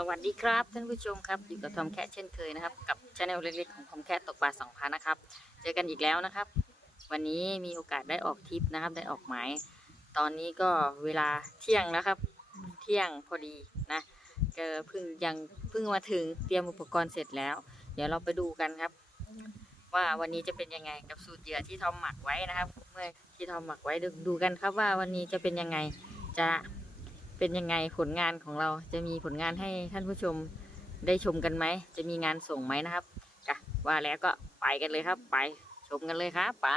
สวัสดีครับท่านผู้ชมครับอยู่กับทอมแคทเช่นเคยนะครับ กับช anel เล็กๆของทอมแคทตกปลาสองพันนะครับ เจอกันอีกแล้วนะครับ วันนี้มีโอกาสได้ออกทริปนะครับ ได้ออกหมาย ตอนนี้ก็เวลาเที่ยงแล้วครับ เที่ยงพอดีนะก็เพิ่งยังเพิ่งมาถึงเตรียมอุปกรณ์เสร็จแล้ว เดี๋ยวเราไปดูกันครับ ว่าวันนี้จะเป็นยังไงกับสูตรเหยื่อที่ทอมหมักไว้นะครับ เมื่อที่ทอมหมักไว้ดูดูกันครับว่าวันนี้จะเป็นยังไงจะ เป็นยังไงผลงานของเราจะมีผลงานให้ท่านผู้ชมได้ชมกันไหม จะมีงานส่งไหมนะครับกะว่าแล้วก็ไปกันเลยครับ ไปชมกันเลยครับ ไป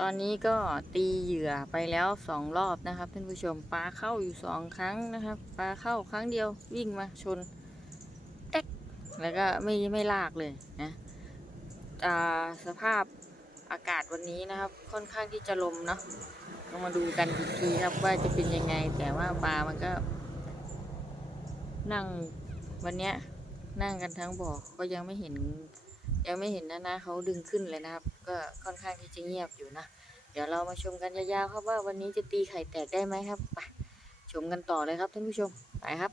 ตอนนี้ก็ตีเหยื่อไปแล้วสองรอบนะครับท่านผู้ชมปลาเข้าอยู่สองครั้งนะครับปลาเข้าครั้งเดียววิ่งมาชนแตกแล้วก็ไม่ไม่ลากเลยนะสภาพอากาศวันนี้นะครับ ค่อนข้างที่จะลมเนาะเรามาดูกันอีกทีครับว่าจะเป็นยังไง แต่ว่าปลามันก็ นั่งวันเนี้ยนั่งกันทั้งบ่อก็ยังไม่เห็น ยังไม่เห็นนะนะเขาดึงขึ้นเลยนะครับ ก็ค่อนข้างที่จะเงียบอยู่นะ เดี๋ยวเรามาชมกันยาวๆครับว่าวันนี้จะตีไข่แตกได้ไหมครับไปชมกันต่อเลยครับท่านผู้ชมไปครับ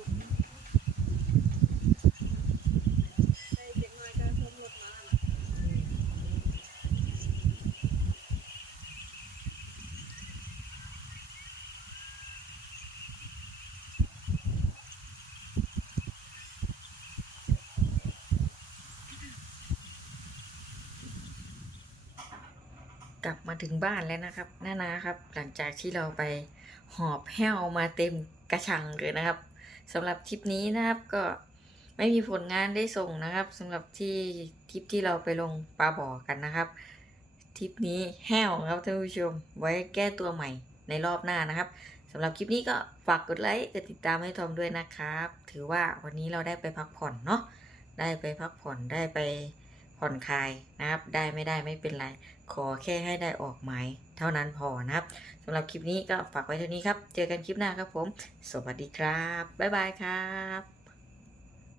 กลับมาถึงบ้านแล้วนะครับนานาครับ หลังจากที่เราไปหอบแห้วมาเต็มกระชังเลยนะครับสำหรับทริปนี้นะครับก็ไม่มีผลงานได้ส่งนะครับสำหรับที่ทริปที่เราไปลงปลาบ่อกันนะครับทริปนี้แห้วครับท่านผู้ชม ไว้แก้ตัวใหม่ในรอบหน้านะครับสำหรับคลิปนี้ก็ฝากกดไลค์กดติดตามให้ทอมด้วยนะครับ ถือว่าวันนี้เราได้ไปพักผ่อนเนาะได้ไปพักผ่อนได้ไป ผ่อนคลายนะครับ ได้ไม่ได้ไม่เป็นไร ขอแค่ให้ได้ออกหมายเท่านั้นพอนะครับสำหรับคลิปนี้ก็ฝากไว้เท่านี้ครับ เจอกันคลิปหน้าครับผม สวัสดีครับ บ๊ายบายครับ